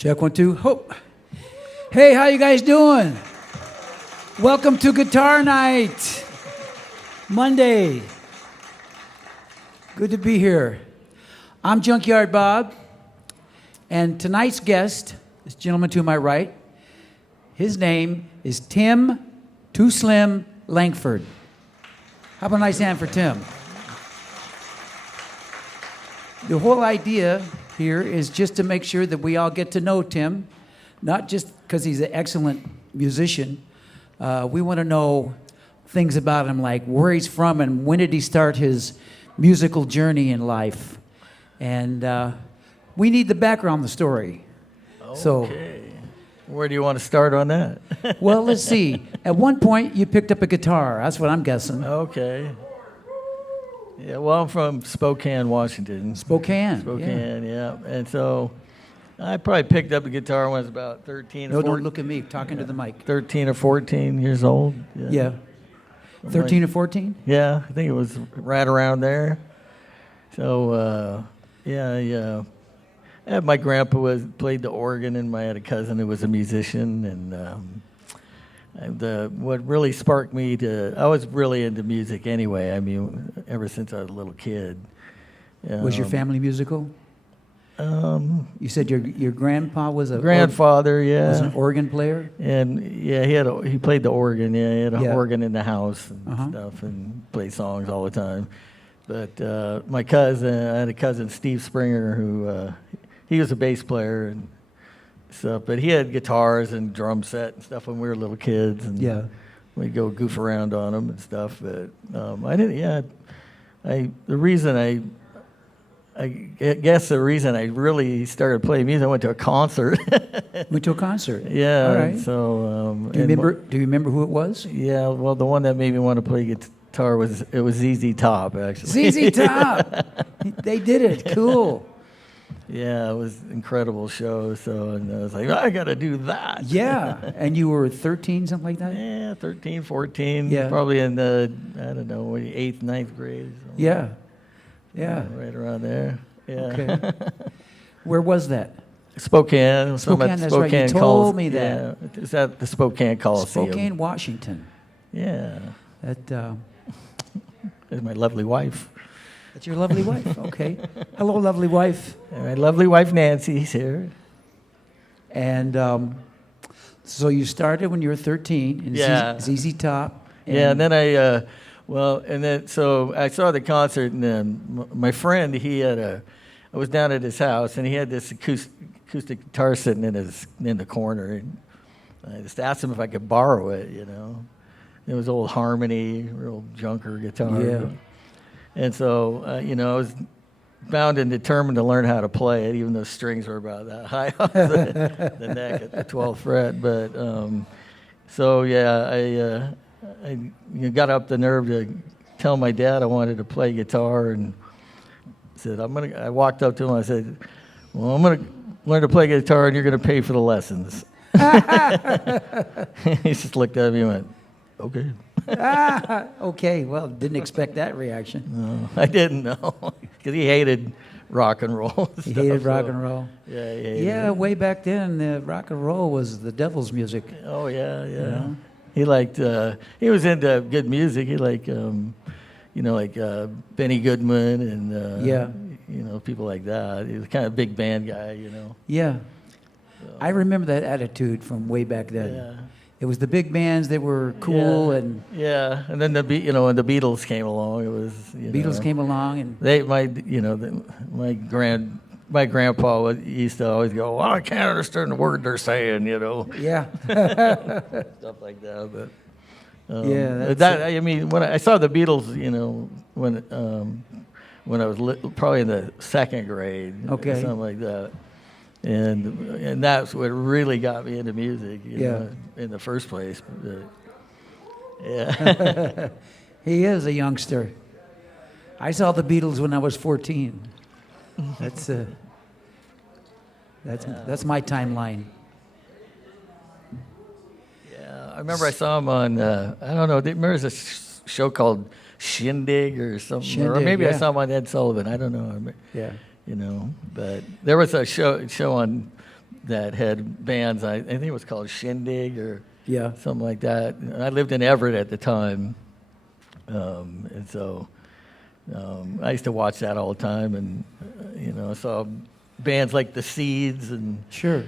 Check 1, 2. Hope. Hey, how you guys doing? Welcome to Guitar Night, Monday. Good to be here. I'm Junkyard Bob, and tonight's guest, this gentleman to my right, his name is Tim Too Slim Langford. How about a nice hand for Tim? The whole idea here is just to make sure that we all get to know Tim, not just because he's an excellent musician. We want to know things about him, like where he's from and when did he start his musical journey in life. And we need the background, the story. Okay. So, where do you want to start on that? well, let's see. At one point, you picked up a guitar. That's what I'm guessing. Okay. Yeah, well, I'm from Spokane, Washington. Spokane. Yeah. And so I probably picked up a guitar when I was about 13 or 14. No, don't look at me. Talking to the mic. 13 or 14 years old. Yeah. 13 or 14? Yeah, I think it was right around there. So, my grandpa played the organ, and I had a cousin who was a musician, and what really sparked me I was really into music anyway. I mean, ever since I was a little kid. Was your family musical? You said your grandpa was grandfather, was an organ player, and he played the organ. Yeah, he had an organ in the house and stuff, and played songs all the time. But I had a cousin, Steve Springer, who he was a bass player and stuff. But he had guitars and drum set and stuff when we were little kids, and we'd go goof around on them and stuff. But I didn't. Yeah, I guess the reason I really started playing music, I went to a concert. Went to a concert. Yeah. All right. So do you remember who it was? Yeah. Well, the one that made me want to play guitar was ZZ Top, actually. ZZ Top. They did it. Cool. Yeah, it was an incredible show. So, and I was like, I got to do that. Yeah. And you were 13, something like that? Yeah, 13, 14. Yeah. Probably in the, 8th, 9th grade. Yeah. Yeah. Right around there. Yeah. Okay. Where was that? Spokane. Spokane, that's right. You told me that. Yeah, it's at the Spokane Coliseum. Spokane, Washington. Yeah. That. Is my lovely wife. That's your lovely wife. Okay. Hello, lovely wife. And my lovely wife Nancy's here. And so you started when you were 13 in ZZ Top. And then so I saw the concert, and then my friend, I was down at his house, and he had this acoustic guitar sitting in the corner, and I just asked him if I could borrow it. It was old Harmony, real junker guitar. Yeah. And so, I was bound and determined to learn how to play it, even though strings were about that high off the neck at the 12th fret. But I got up the nerve to tell my dad I wanted to play guitar, and said, I walked up to him, I said, well, I'm going to learn to play guitar, and you're going to pay for the lessons. He just looked at me and went, okay. Okay, well, didn't expect that reaction. No, I didn't know, because he hated rock and roll. He hated rock and roll. Yeah, he hated it. Way back then, the rock and roll was the devil's music. Oh, yeah. You know? He liked, he was into good music. He liked, Benny Goodman and, people like that. He was kind of a big band guy, Yeah. So, I remember that attitude from way back then. Yeah. It was the big bands that were cool and... Yeah, and then when the Beatles came along, it was, Beatles came along and... My grandpa used to always go, well, I can't understand the word they're saying, Yeah. Stuff like that. But when I saw the Beatles, when I was probably in the second grade, something like that, and that's what really got me into music, in the first place. But, yeah. He is a youngster. I saw the Beatles when I was 14. That's my timeline. Yeah, I remember I saw him on, I don't know, remember there's a show called Shindig or something, or maybe I saw him on Ed Sullivan, I don't know. Yeah. But there was a show on that had bands. I think it was called Shindig or Yeah. something like that. And I lived in Everett at the time, and so I used to watch that all the time. And I saw bands like the Seeds and Sure.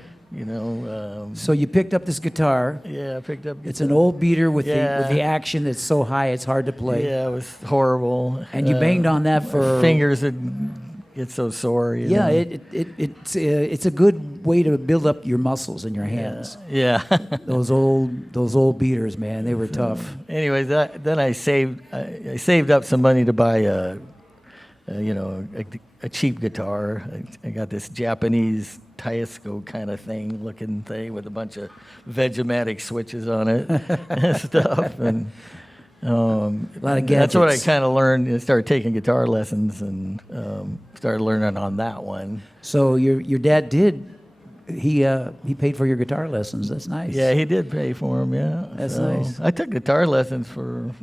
So you picked up this guitar. Yeah, I picked up. It's an old beater with Yeah. the action that's so high it's hard to play. Yeah, it was horrible. And you banged on that for fingers would get so sore. Yeah, it's a good way to build up your muscles in your hands. Yeah. those old beaters, man, they were tough. Anyways, then I saved up some money to buy a cheap guitar. I got this Japanese Taisco kind of looking thing with a bunch of Vegematic switches on it and stuff. And a lot of gadgets. That's what I kind of learned. I started taking guitar lessons and started learning on that one. So your dad did. He paid for your guitar lessons. That's nice. Yeah, he did pay for them. Yeah, that's nice. I took guitar lessons from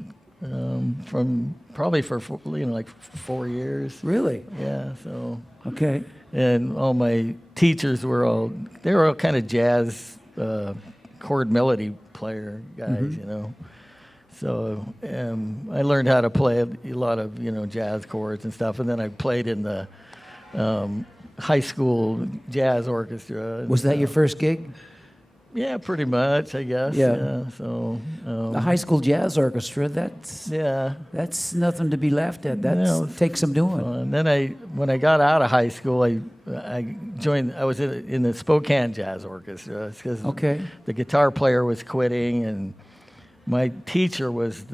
probably for like 4 years. Really? Yeah. So. Okay. And all my teachers were all kind of jazz chord melody player guys, So I learned how to play a lot of jazz chords and stuff, and then I played in the high school jazz orchestra. Was that your first gig? Yeah, pretty much, I guess. Yeah. So the high school jazz orchestra. That's nothing to be laughed at. That takes some doing. And then when I got out of high school, I joined. I was in the Spokane Jazz Orchestra because the guitar player was quitting, and my teacher was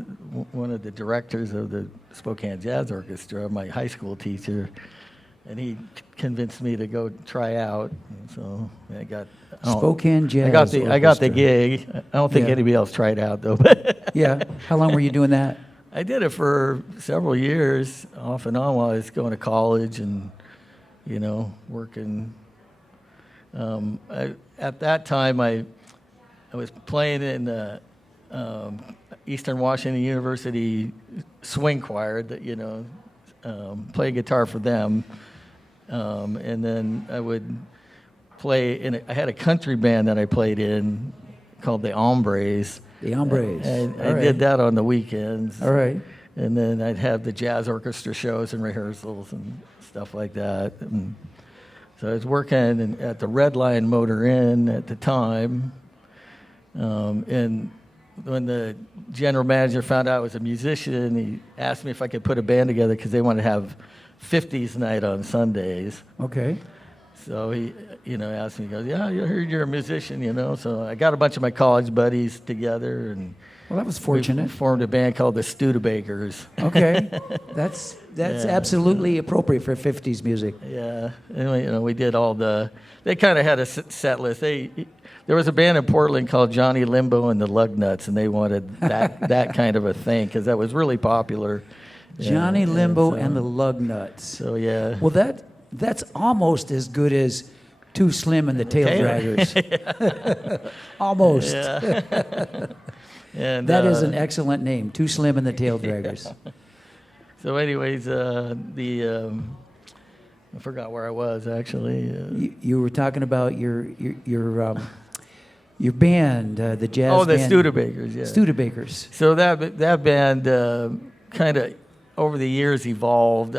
one of the directors of the Spokane Jazz Orchestra, my high school teacher, and he convinced me to go try out. And so I got Spokane Jazz. I got the gig. I don't think anybody else tried out though. Yeah. How long were you doing that? I did it for several years, off and on, while I was going to college and working. At that time, I was playing in the Eastern Washington University swing choir. Play guitar for them, and then I would play I had a country band that I played in called the Hombres. The Hombres. I did that on the weekends. All right. And then I'd have the jazz orchestra shows and rehearsals and stuff like that. And so I was working at the Red Line Motor Inn at the time. And when the general manager found out I was a musician, he asked me if I could put a band together because they wanted to have 50s night on Sundays. Okay. So he, asked me, he goes, yeah, I heard you're a musician, So I got a bunch of my college buddies together, and well, that was fortunate. We formed a band called the Studebakers. Okay, that's absolutely appropriate for 50s music. Yeah, and we did all they kind of had a set list. There was a band in Portland called Johnny Limbo and the Lugnuts, and they wanted that kind of a thing because that was really popular. Johnny Limbo and the Lugnuts. So yeah. Well, that's almost as good as Too Slim and the Tail Draggers. Almost. Yeah. And that is an excellent name, Too Slim and the Tail Draggers. So anyways, I forgot where I was actually. You were talking about your band, the jazz band. Oh, the Studebakers, yeah. Studebakers. So that band kind of over the years evolved.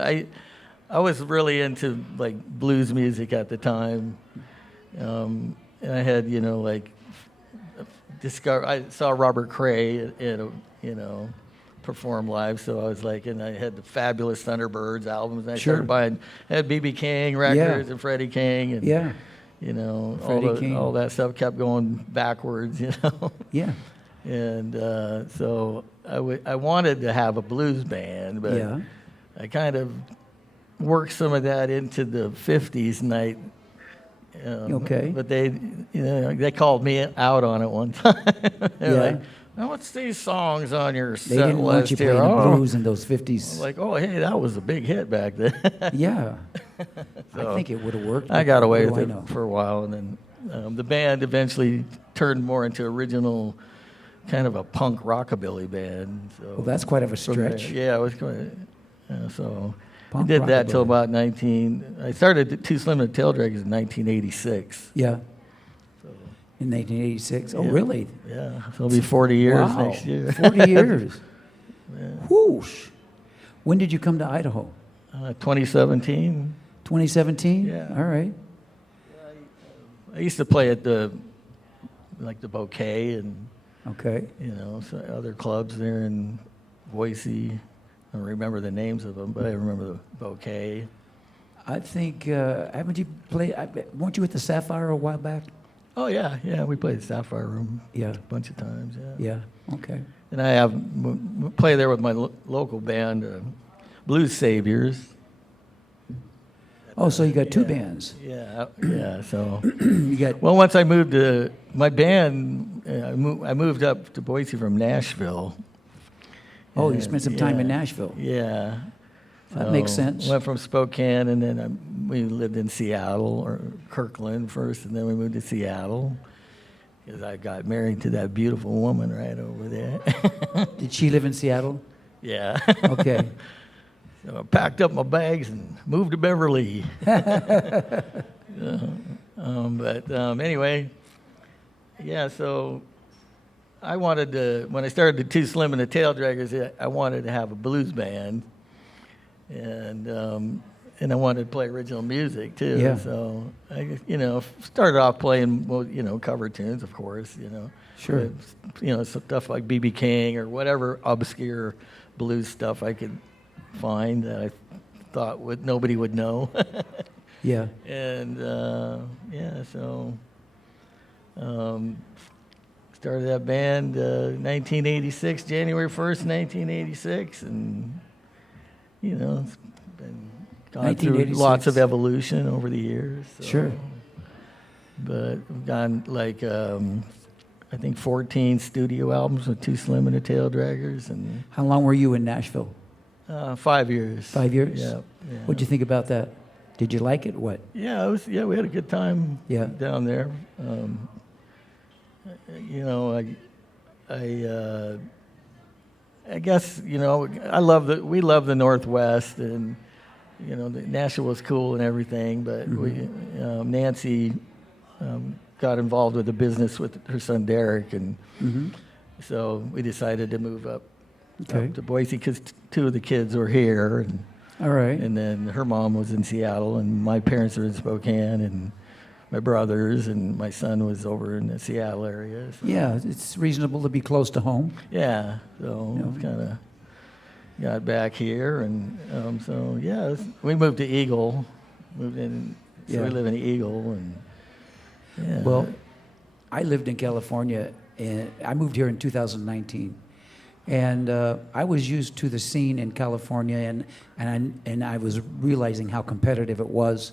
I was really into like blues music at the time, and I had I saw Robert Cray perform live, so I was like, and I had the Fabulous Thunderbirds albums, and I started buying, had B.B. King records and Freddie King, and all that stuff kept going backwards, Yeah. And so I wanted to have a blues band, but I kind of worked some of that into the 50s night. But they called me out on it one time. They're like, "Now what's these songs on your set list here?" They didn't want you playing the blues in those 50s. Like, oh, hey, that was a big hit back then. Yeah. So I think it would have worked. I got away with it for a while, and then the band eventually turned more into original, kind of a punk rockabilly band. So well, that's quite of a stretch. Yeah, it was quite. So. I did that till about I started Too Slim and the Tail Draggers in 1986. Yeah. In 1986. Oh, Yeah. really? Yeah, so it'll be 40 years Wow. next year. 40 years. Yeah. Whoosh. When did you come to Idaho? 2017. 2017? Yeah. All right. I used to play at the Bouquet and, Okay. so other clubs there in Boise. I don't remember the names of them, but I remember the Bouquet. I think, haven't you played, weren't you at the Sapphire a while back? Oh, yeah, we played the Sapphire Room Yeah. a bunch of times, yeah. Yeah, okay. And I play there with my local band, Blues Saviors. Oh, so you got two Yeah. bands. Yeah, so. You got, Well, once I moved to my band, I moved up to Boise from Nashville. oh, you And, spent some time in yeah, Nashville. Yeah. That makes sense. Went from Spokane, and then we lived in Seattle, or Kirkland first, and then we moved to Seattle because I got married to that beautiful woman right over there. Did she live in Seattle? Yeah. Okay. So I packed up my bags and moved to Beverly. Anyway, yeah, so I wanted to, when I started the Too Slim and the Tail Draggers, I wanted to have a blues band. And I wanted to play original music too. Yeah. So I, started off playing, cover tunes, of course, Sure. But, stuff like B.B. King or whatever obscure blues stuff I could find that I thought nobody would know. Yeah. And so started that band 1986, January 1st, 1986, and it's been gone through 1986. lots of evolution over the years. So. Sure. But we've gone I think 14 studio albums with Too Slim and the Tail Draggers, and How long were you in Nashville? 5 years. 5 years? Yeah. What'd you think about that? Did you like it? What? Yeah, we had a good time. Yeah. Down there. I guess we love the Northwest, and Nashville was cool and everything, but Nancy got involved with the business with her son Derek, and so we decided to move up to Boise because two of the kids were here, and All right. and then her mom was in Seattle, and my parents are in Spokane, and my brothers, and my son was over in the Seattle area. So. Yeah, it's reasonable to be close to home. Yeah, so kind of got back here, and we moved to Eagle, moved in, so we live in Eagle, and Well, I lived in California, and I moved here in 2019, and I was used to the scene in California, and I was realizing how competitive it was.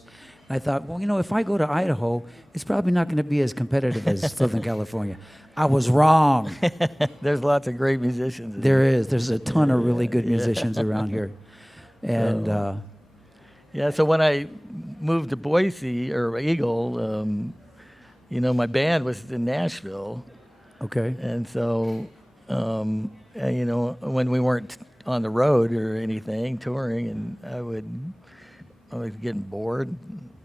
I thought, well, if I go to Idaho, it's probably not going to be as competitive as Southern California. I was wrong. There's lots of great musicians. There's a ton of really good musicians around here, and so when I moved to Boise or Eagle, my band was in Nashville. Okay. And so, when we weren't on the road or anything, touring, and I was getting bored.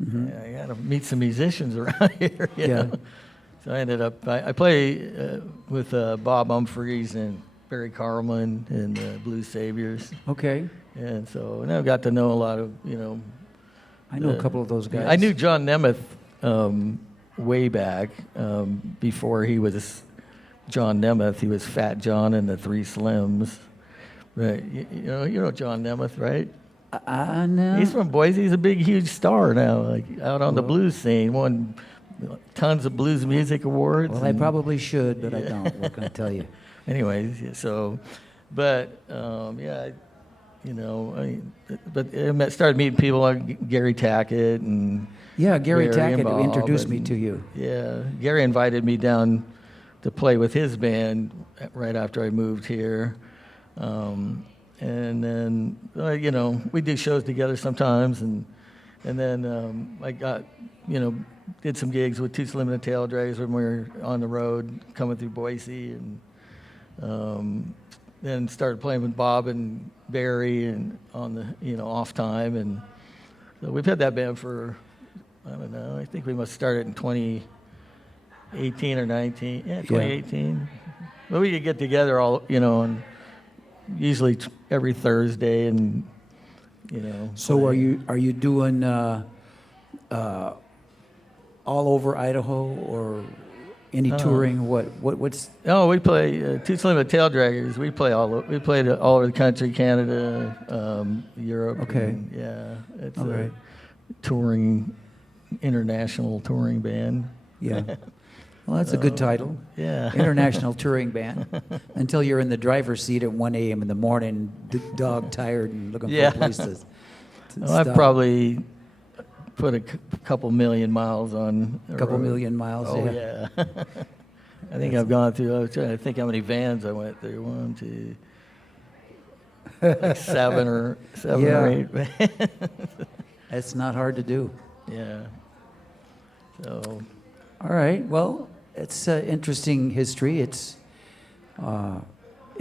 I got to meet some musicians around here. So I ended up, I play with Bob Humphreys and Barry Carlman and Blues Saviors. Okay. And so I got to know a lot of, I know a couple of those guys. I knew John Nemeth way back before he was John Nemeth. He was Fat John and the Three Slims. Right. You know John Nemeth, right? No. He's from Boise. He's a big, huge star now, like out on the blues scene. Won tons of blues music awards. Well, I probably should, but I don't. What can I tell you? Anyways, so, but I started meeting people like Gary Tackett and Gary Tackett Bob introduced me to you. Yeah, Gary invited me down to play with his band right after I moved here. And then, we do shows together sometimes, and then I got, did some gigs with Too Slim and the Tail Draggers when we were on the road coming through Boise, and then started playing with Bob and Barry and on the off time, and so we've had that band for I don't know. I think we must start it in 18 or 19. Yeah, 2018. But we could get together all, and usually every Thursday and, So are you doing all over Idaho or any touring? What's? Oh, we play Too Slim and Tail Draggers. We played all over the country, Canada, Europe. Okay. And, yeah, it's All right. Touring, international touring band. Yeah. Well, that's a good title. Yeah. International touring band. Until you're in the driver's seat at 1 a.m. in the morning, dog tired and looking for a place to Well, I've stop. probably put a couple million miles on. A couple million miles. Oh, yeah. I think I've gone through, I was trying to think how many vans I went through. 1, 2, like seven or eight vans. That's not hard to do. Yeah. So. All right. Well, it's interesting history. It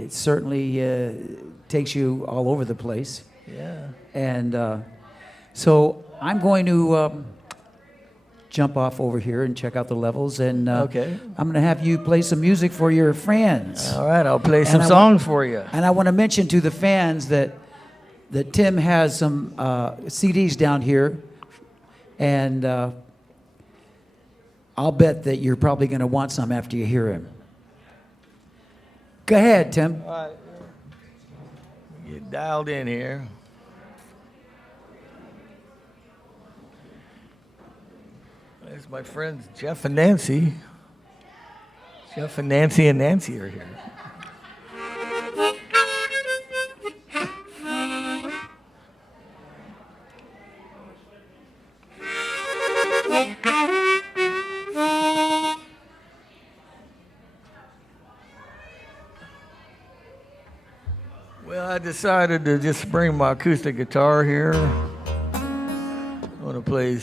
certainly takes you all over the place. Yeah. And so I'm going to jump off over here and check out the levels. And Okay. I'm going to have you play some music for your fans. All right, I'll play some songs for you. And I want to mention to the fans that Tim has some CDs down here. And I'll bet that you're probably going to want some after you hear him. Go ahead, Tim. All right. Get dialed in here. There's my friends Jeff and Nancy. Jeff and Nancy are here. Well, I decided to just bring my acoustic guitar here. I'm going to play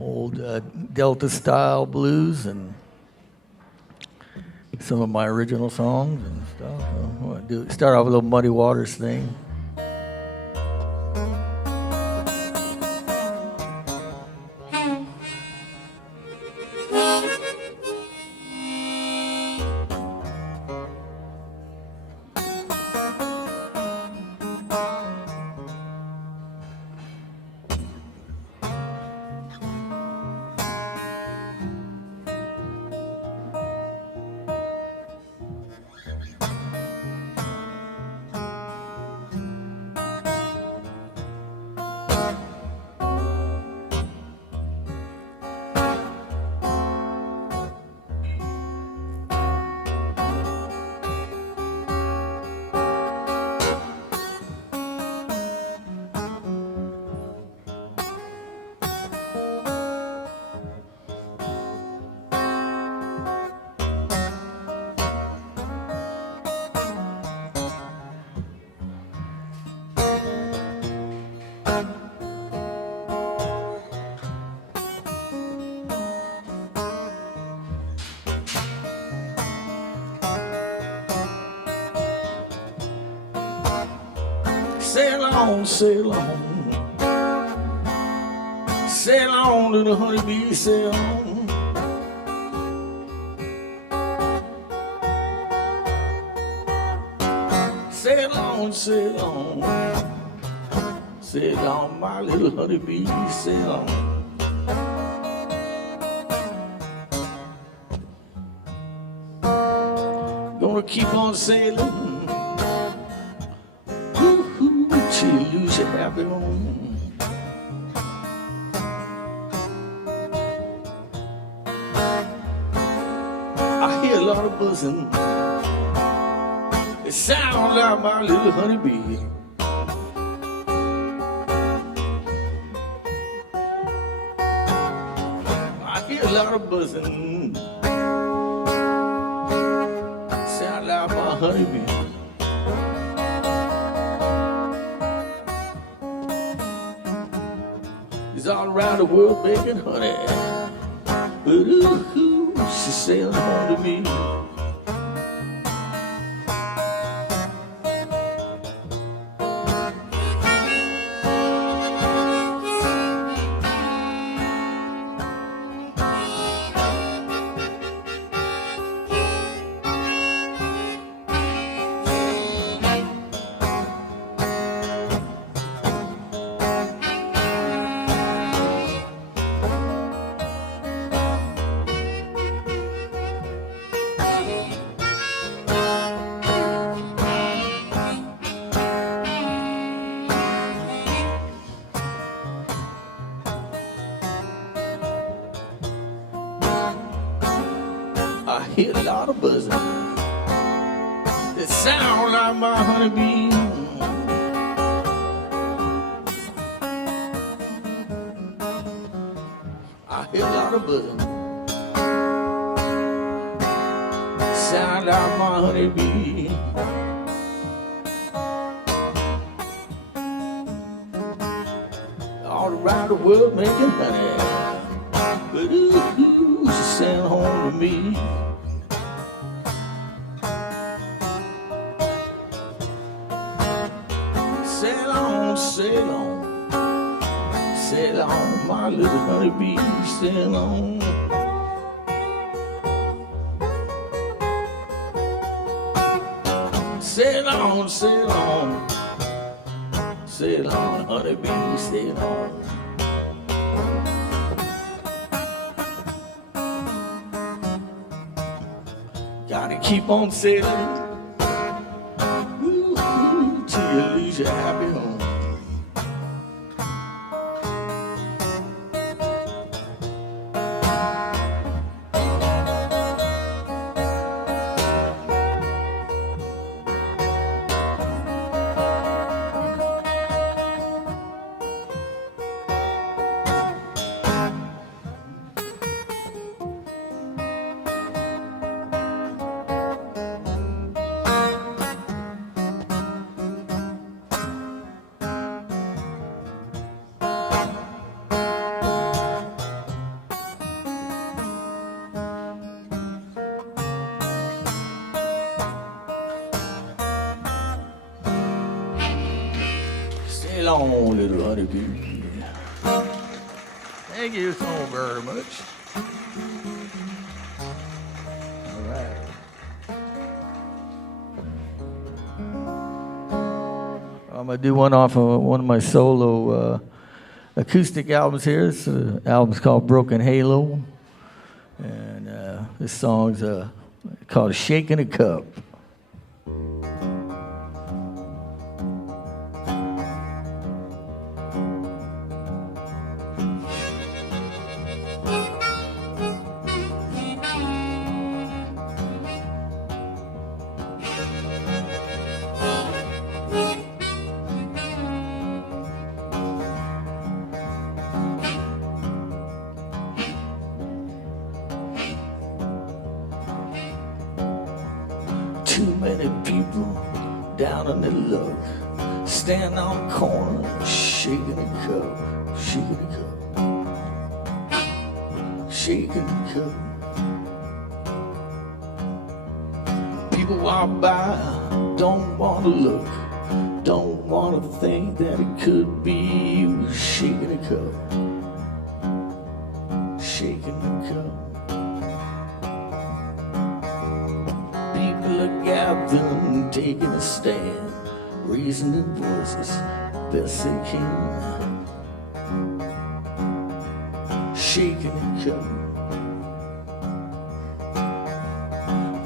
old Delta style blues and some of my original songs and stuff. I want to start off with a little Muddy Waters thing. Sail on, sail on. Sail on, little honeybee, sail on. Sail on, sail on. Sail on, my little honeybee, sail on. Gonna keep on sailing. Till you lose your happy home. I hear a lot of buzzing. It sounds like my little honeybee. I hear a lot of buzzing. Sound like my honeybee. All around the world making honey, but ooh, she's sailing home to me. I hear a lot of buzzing that sound like my honeybee. I hear a lot of buzzing sound like my honeybee. All around the world making honey, but ooh, she sent home to me. Sail on, sail on, sail on, my little honeybee, sail on. Sail on, sail on, sail on, honeybee, sail on. Gotta keep on sailing, ooh, till you lose your happy home. Sail on, little honeybee. Thank you so very much. All right. I'm gonna do one off of one of my solo acoustic albums here. This album's called Broken Halo, and this song's called "Shaking a Cup." Too many people down on the luck, standing on the corner, shaking a cup, shaking a cup, shaking a cup. People walk by, don't want to look, don't want to think that it could be you, shaking a cup, shaking a cup. Gathering, taking a stand, raising their voices best they can, shaking a cup.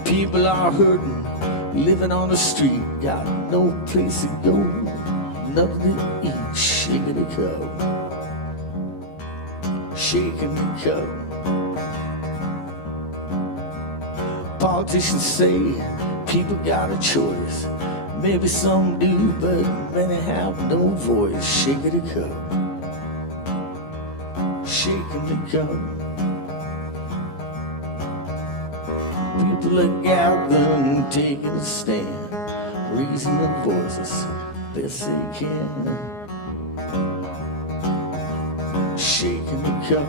People are hurting, living on the street, got no place to go, nothing to eat, shaking a cup, shaking a cup. Politicians say people got a choice. Maybe some do, but many have no voice. Shaking a cup, shaking the cup. People are gathering, taking a stand, raising their voices best they can. Shaking the cup.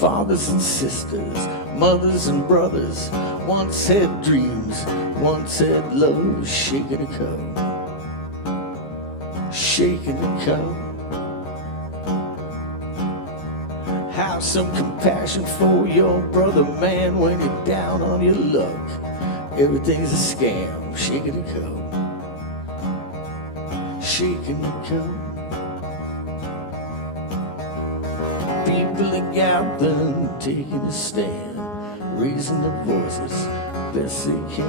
Fathers and sisters, Mothers and brothers once had dreams, once had love, shaking a cup, shaking a cup. Have some compassion for your brother, man, when you're down on your luck. Everything's a scam, shaking a cup, shaking a cup. People are gathering, taking a stand, raising their voices best they can,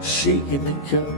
shaking the cup.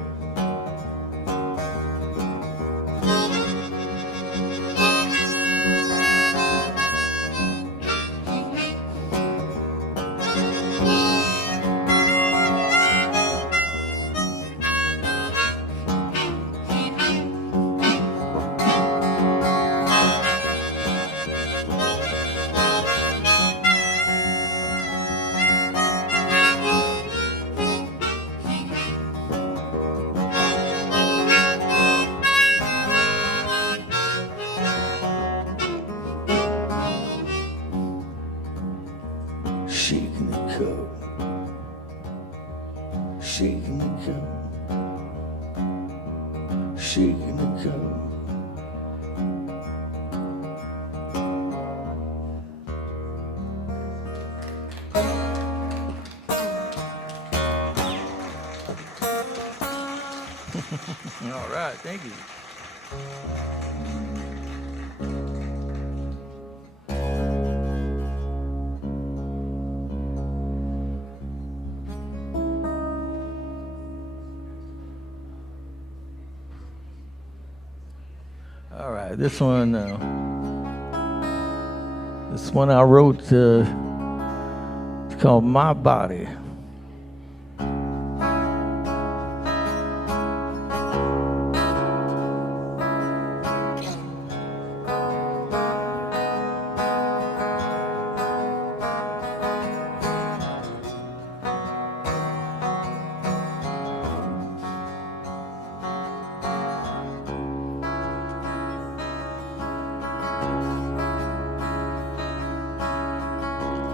Shaking the cup, shaking the cup, shaking the cup. All right, thank you. All right, this one I wrote. It's called "My Body."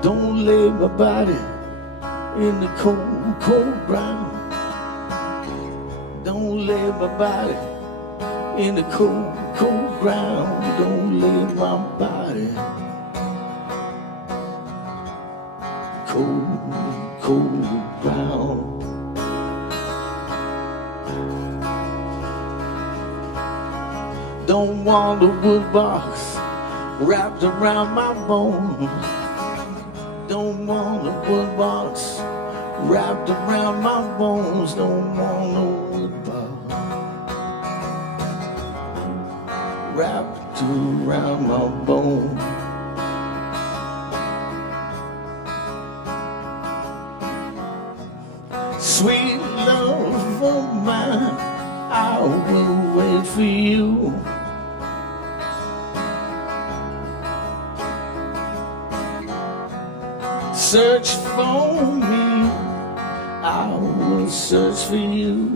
Don't lay my body in the cold, cold ground. Don't lay my body in the cold, cold ground. Don't lay my body cold, cold ground. Don't want a wood box wrapped around my bones. Don't want a wood box wrapped around my bones. Don't want a wood box wrapped around my bones. Sweet love of mine, I will wait for you. Search for me, I will search for you.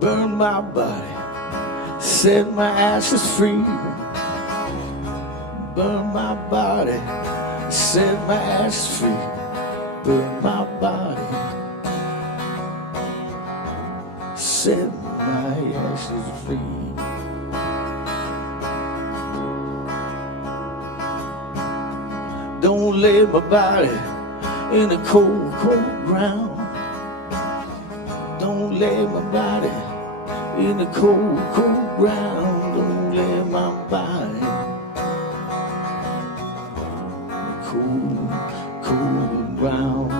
Burn my body, set my ashes free. Burn my body, set my ashes free. Burn my body, set my ashes free. Don't lay my body in the cold, cold ground. Don't lay my body in the cold, cold ground, only my body. Cold, cold ground.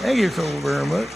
Thank you so very much.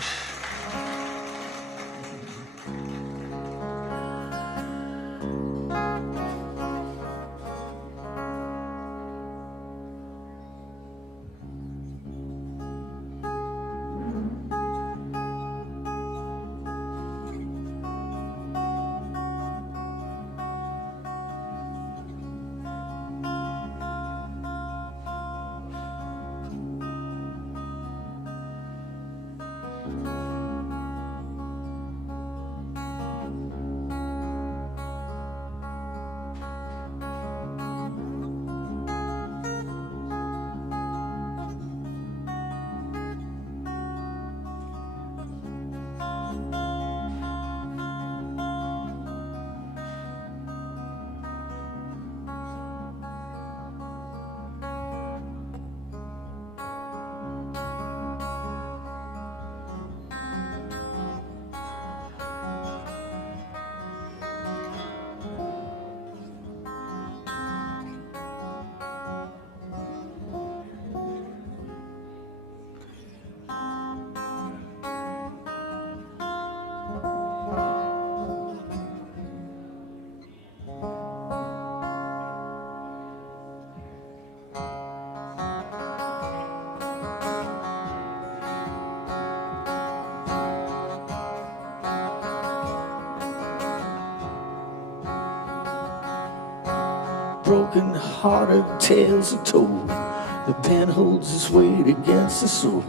Broken-hearted tales are told. The pen holds its weight against the soul.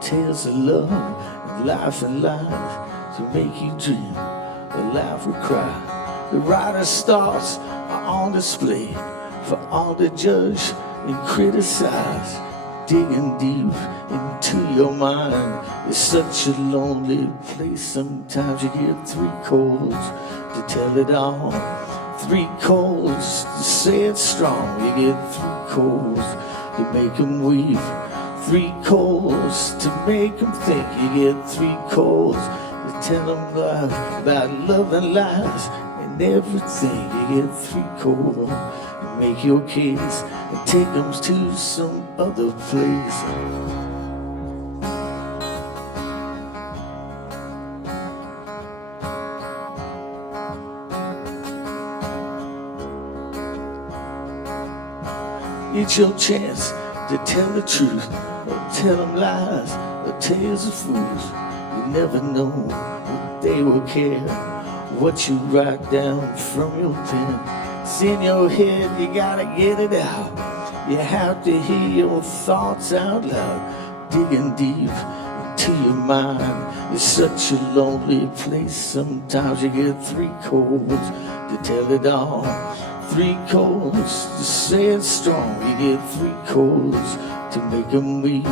Tales of love and life to make you dream, a laugh or cry. The writer's thoughts are on display for all to judge and criticize. Digging deep into your mind is such a lonely place. Sometimes you get 3 chords to tell it all. 3 chords to say it strong. You get 3 chords to make them weep. 3 chords to make them think. You get 3 chords to tell them about love and lies and everything. You get 3 chords to make your case and take them to some other place. It's your chance to tell the truth, or tell them lies, or tales of fools. You never know what they will care, what you write down from your pen. It's in your head, you gotta get it out. You have to hear your thoughts out loud. Digging deep into your mind is such a lonely place. Sometimes you get 3 chords to tell it all. 3 chords to say it strong. You get 3 chords to make them weep.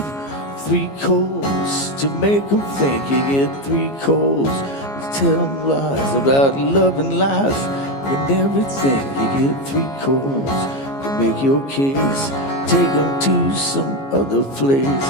3 chords to make them think. You get 3 chords to tell them lies about love and life and everything. You get 3 chords to make your case, take them to some other place.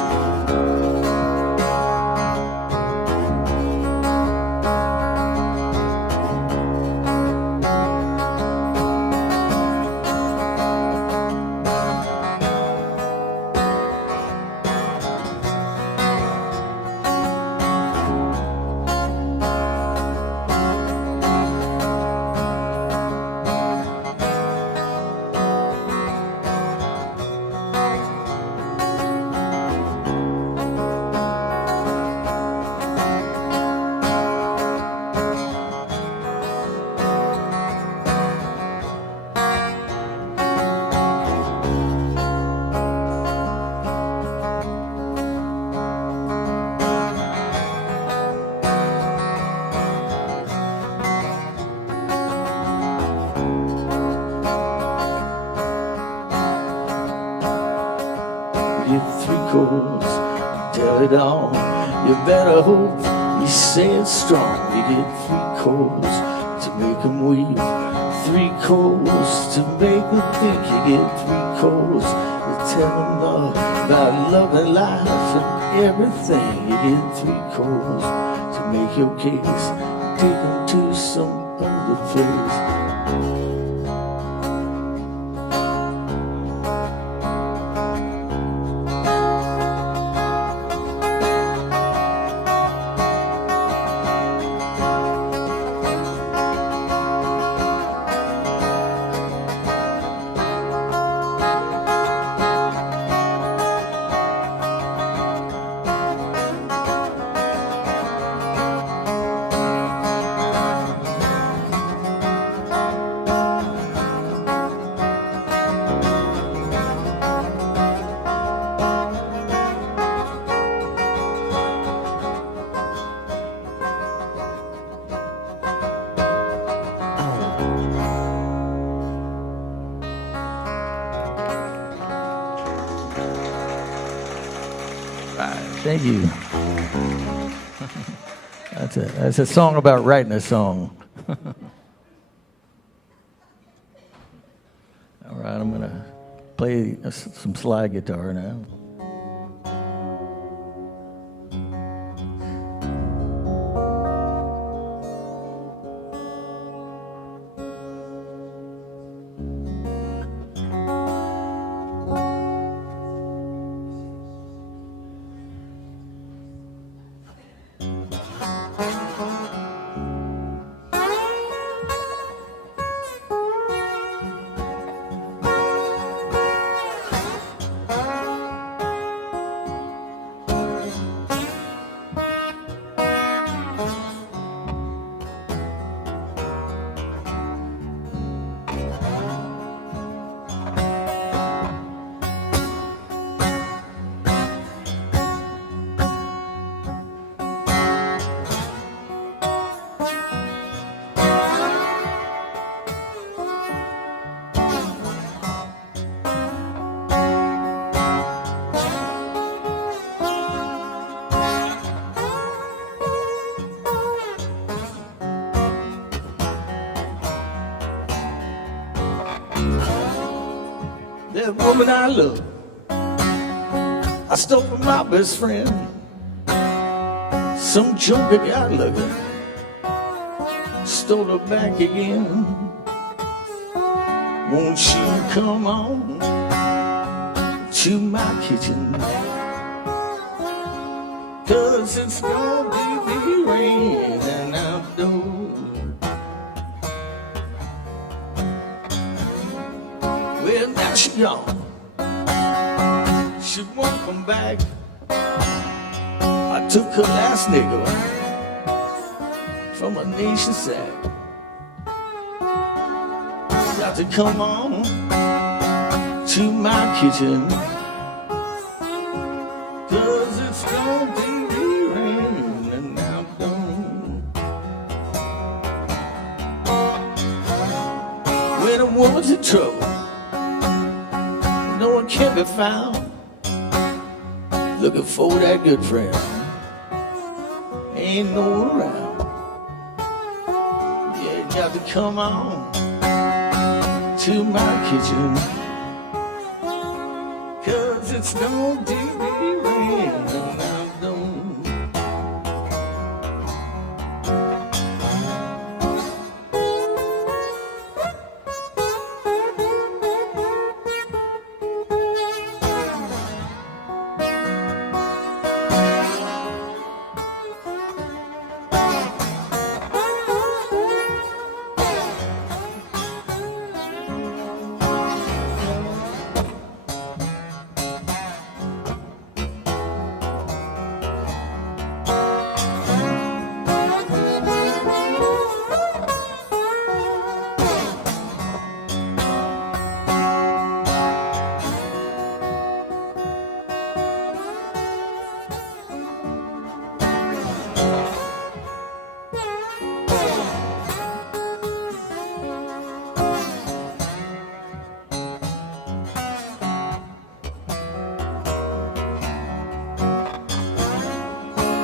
Get 3 chords, tell it all. You better hope you say it's strong. You get 3 chords to make them weep. 3 chords to make them think. You get 3 chords to tell them all about love and life and everything. You get 3 chords to make your case. Take them to some other place. Thank you. That's a song about writing a song. All right, I'm going to play some slide guitar now. That woman I love, I stole from my best friend. Some junker got lucky, stole her back again. Won't you come on to my kitchen? 'Cause it's gonna be raining outdoors. Well, now she gone, she won't come back. I took her last nickel from a nation sack. Got to come on to my kitchen, 'cause it's gonna be raining outdoors. When a woman's in trouble, no one can be found, looking for that good friend, ain't no one around. Yeah, you got to come on to my kitchen, 'cause it's gonna be raining outdoors.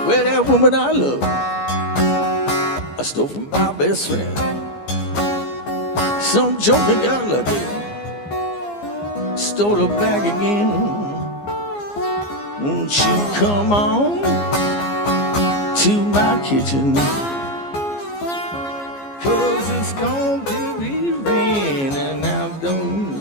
Well, that woman I love, stole from my best friend. Some joker got lucky, stole her back again. Won't you come on to my kitchen? 'Cause it's going to be raining afternoon.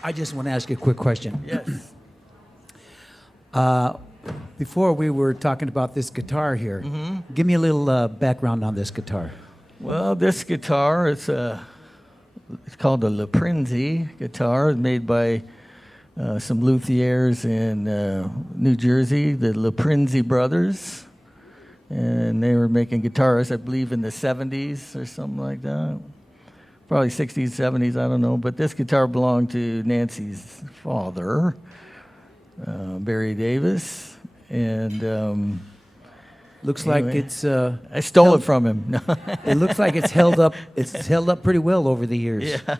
I just want to ask you a quick question. Yes. Before we were talking about this guitar here, give me a little background on this guitar. Well, this guitar is it's called a Laprinzi guitar. It's made by some luthiers in New Jersey, the Laprinzi brothers. And they were making guitars, I believe, in the 70s or something like that. Probably 60s, 70s, I don't know. But this guitar belonged to Nancy's father, Barry Davis. And Looks like Anyway, it's. I stole it from him. No. It looks like it's held up. It's held up pretty well over the years. Yeah.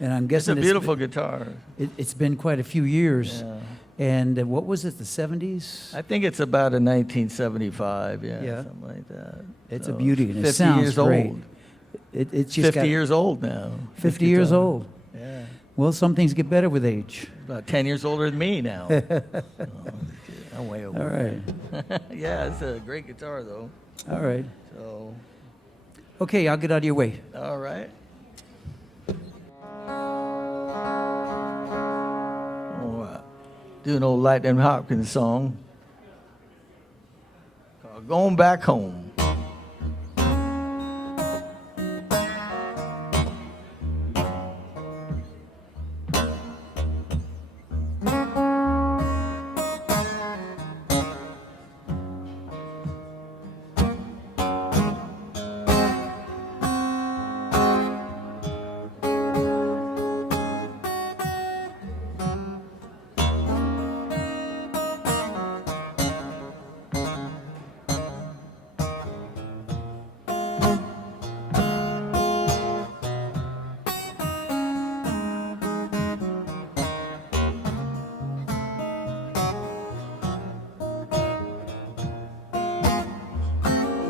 And I'm It's guessing a beautiful guitar. it's been quite a few years. Yeah. And what was it? The 70s. I think it's about a 1975. Yeah, Yeah. something like that. It's So, a beauty, and it 50 sounds years great. old. It's just 50 got years old now. 50 years guitar. old. Yeah. Well, some things get better with age. About 10 years older than me now. I'm way over. All right. Yeah, it's a great guitar, though. All right. So, Okay, I'll get out of your way. all right. Do an old Lightning Hopkins song called Going Back Home.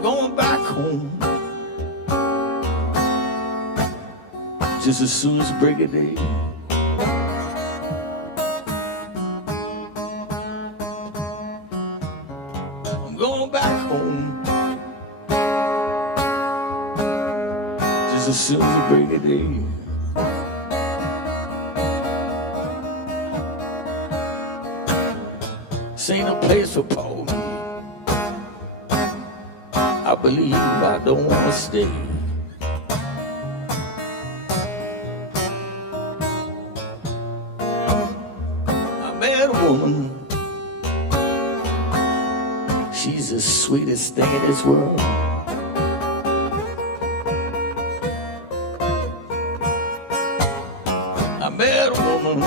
Going back home just as soon as break of day. I'm going back home just as soon as the break of day. This ain't a place for Paul. I believe I don't want to stay. I met a woman. She's the sweetest thing in this world. I met a woman.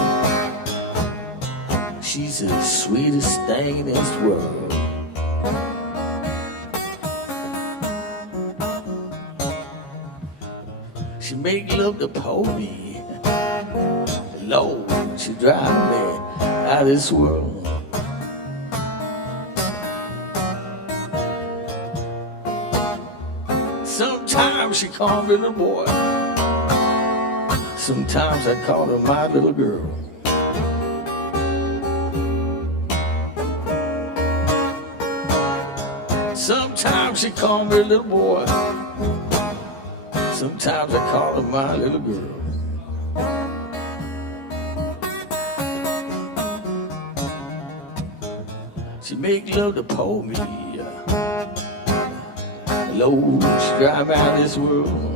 She's the sweetest thing in this world. She make love to me. Lord, she drive me out of this world. Sometimes she call me little boy. Sometimes I call her my little girl. Sometimes she call me little boy. Sometimes I call her my little girl. She make love to me. Lord, she drive me out of this world.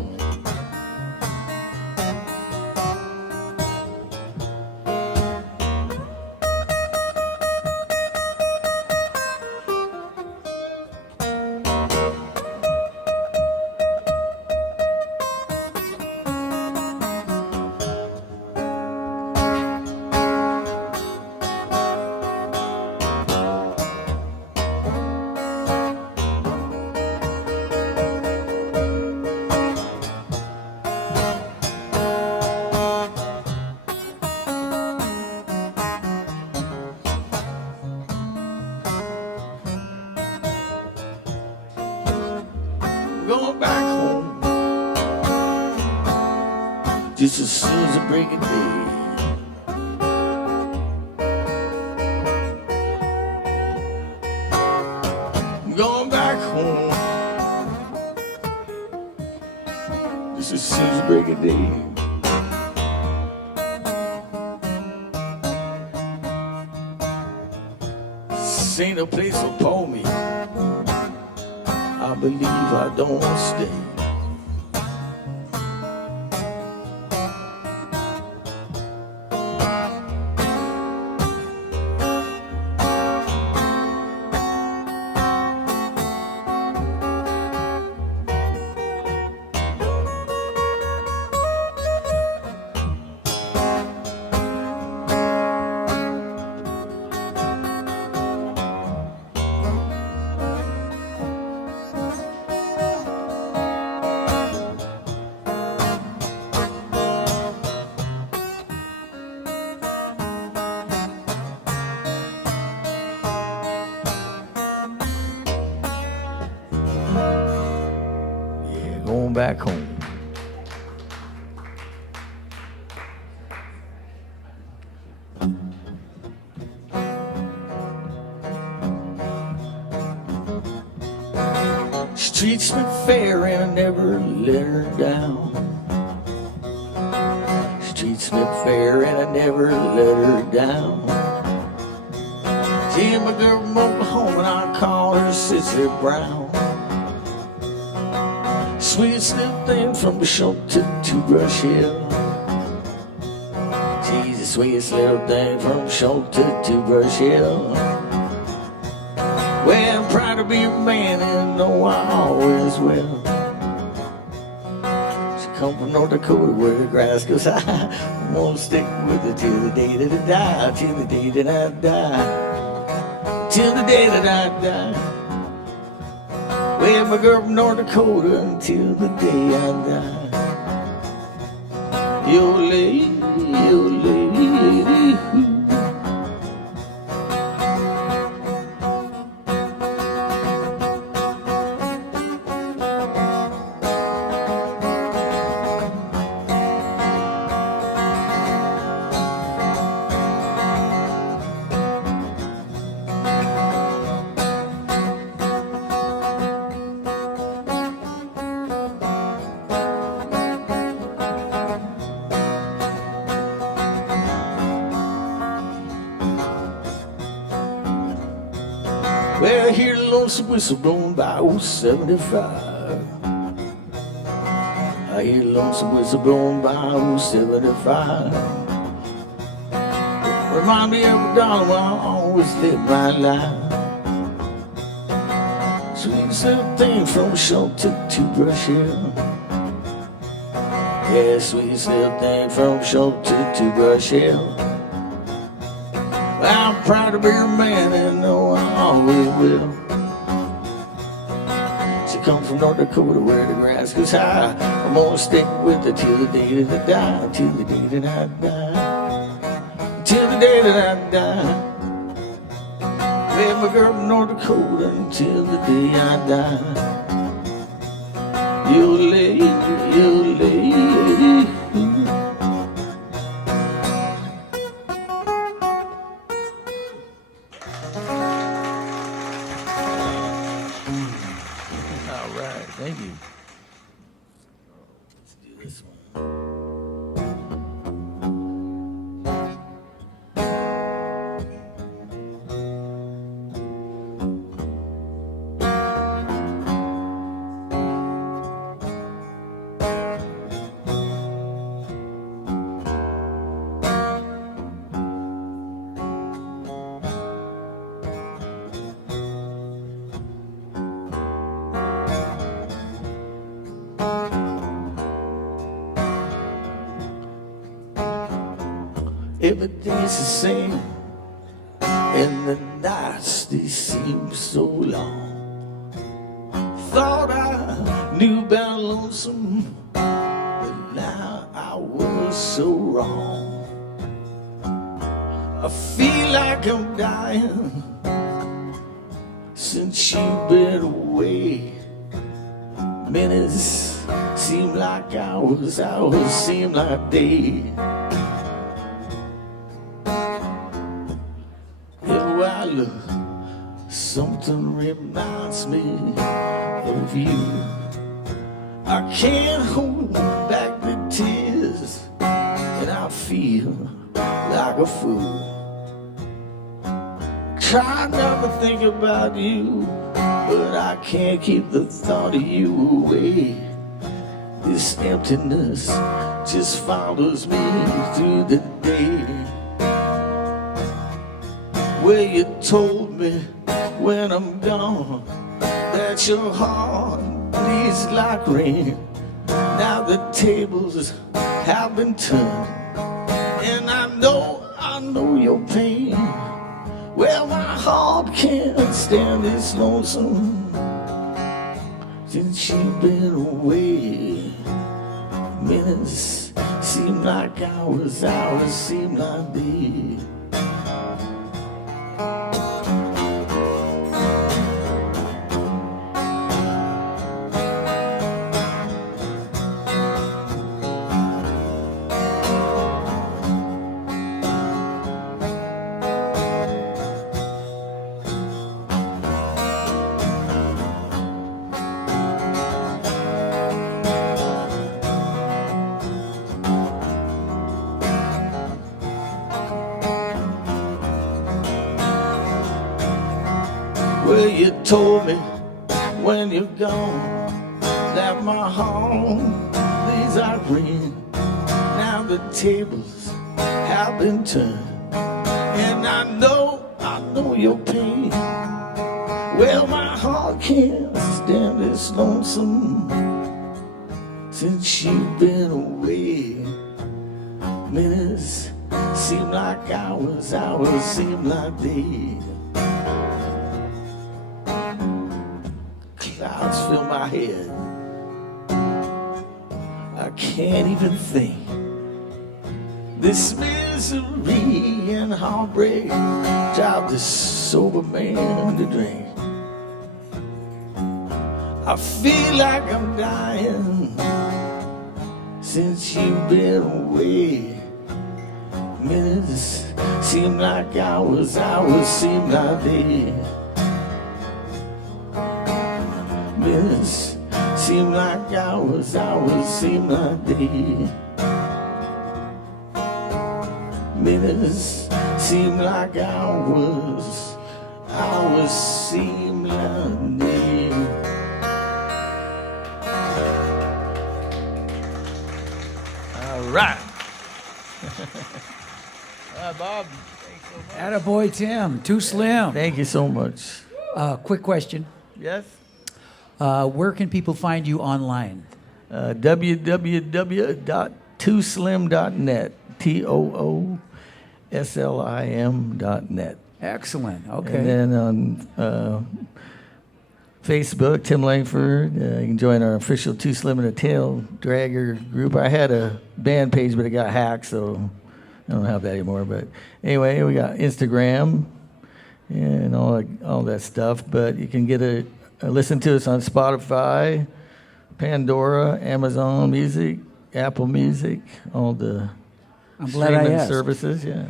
Going back home just as soon as the break of day. I'm going back home just as soon as the break of day. This ain't a place for me. I believe I don't stay. back home. She treats me fair and I never let her down. She treats me fair and I never let her down. See my girl mobile home and I call her Sissy Brown. Sweetest little thing from the shoulder to Brush Hill. She's the sweetest little thing from shoulder to Brush Hill. Well, I'm proud to be a man and know I always will. She come from North Dakota where the grass goes high. I'm gonna stick with her till the day that I die, till the day that I die, till the day that I die. Well, my girl from North Dakota until the day I die. Yole, yole. Well, I hear the lonesome whistle blowing by old 75. I hear the lonesome whistle blowing by old 75. Remind me of a dollar where I always live my life. Sweetest little thing from Shelter to Brush Hill. Yeah, sweetest little thing from Shelter to Brush Hill. I'm proud to be a man and know I always will. She comes from North Dakota where the grass goes high. I'm gonna stick with her till the day that I die, till the day that I die, till the day that I die. With my girl from North Dakota until the day I die. You'll lay. Thank you. Let's do this one. Everything's the same, and the nights they seem so long. Thought I knew about lonesome, but now I was so wrong. I feel like I'm dying since you've been away. Minutes seem like hours seem like days. Something reminds me of you. I can't hold back the tears, and I feel like a fool. Try not to think about you, but I can't keep the thought of you away. This emptiness just follows me through the day. Well, you told me when I'm gone that your heart bleeds like rain. Now the tables have been turned, and I know your pain. Well, my heart can't stand this lonesome since you've been away. Minutes seem like hours seem like days. Well, you told me when you're gone that my home leaves out green. Now the tables have been turned, and I know your pain. Well, my heart can't stand this lonesome since you've been away. Minutes seem like hours, hours seem like days. Clouds fill my head, I can't even think. This misery and heartbreak drive this sober man to drink. I feel like I'm dying since you've been away. Minutes seem like hours, hours seem like days. Minutes seem like hours, hours seem like days. Minutes seem like hours, hours seem like days. All right. Bob, thanks so much. Attaboy, Tim. Too slim. Thank you so much. Quick question. Yes? Where can people find you online? www.tooslim.net. TOOSLIM.net. Excellent. Okay. And then on Facebook, Tim Langford. You can join our official Too Slim and a Tail Dragger group. I had a band page, but it got hacked, so I don't have that anymore. But anyway, we got Instagram and all that stuff. But you can get a listen to us on Spotify, Pandora, Amazon Music, Apple Music, all the streaming services. Yeah.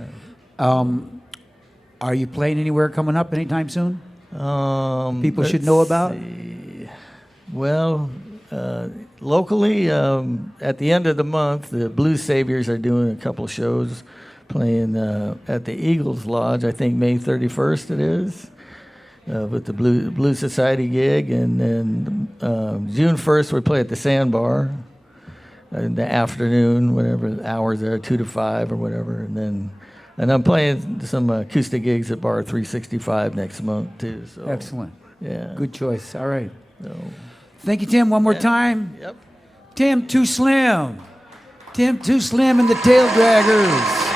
Are you playing anywhere coming up anytime soon? People should know about? Well, locally, at the end of the month, the Blues Saviors are doing a couple shows, playing at the Eagles Lodge, I think May 31st it is, with the Blues Society gig. And then June 1st, we play at the Sandbar in the afternoon, whatever the hours there, 2 to 5 or whatever. And I'm playing some acoustic gigs at Bar 365 next month, too. So, excellent. Yeah. Good choice. All right. So, thank you, Tim, one more time. Yep. Tim Too Slim. Tim Too Slim and the Tail Draggers.